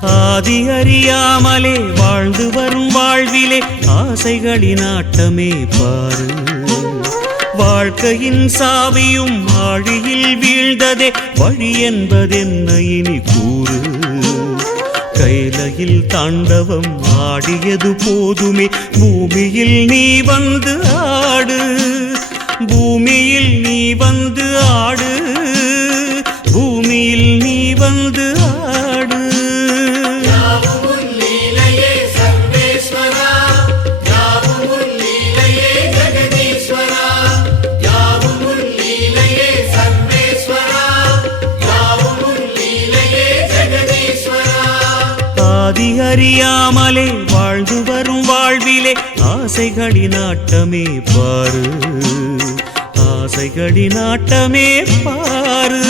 ஆதி அறியாமலே வாழ்ந்து வரும் வாழ்விலே ஆசைகளின் ஆட்டமே பாரு. வாழ்க்கையின் சாவியும் ஆழியில் வீழ்ந்ததே வழி என்பதென்ன இனி கூறு. கைலையில் தாண்டவம் ஆடியது போதுமே பூமியில் நீ வந்து ஆடு. பூமியில் நீ வந்து ஆடு. பூமியில் நீ வந்து ஆடு. ஆதி அறியாமலே வாழ்ந்து வரும் வாழ்விலே ஆசைகளின் ஆட்டமே பாரு. ஆசைகளின் ஆட்டமே பாரு.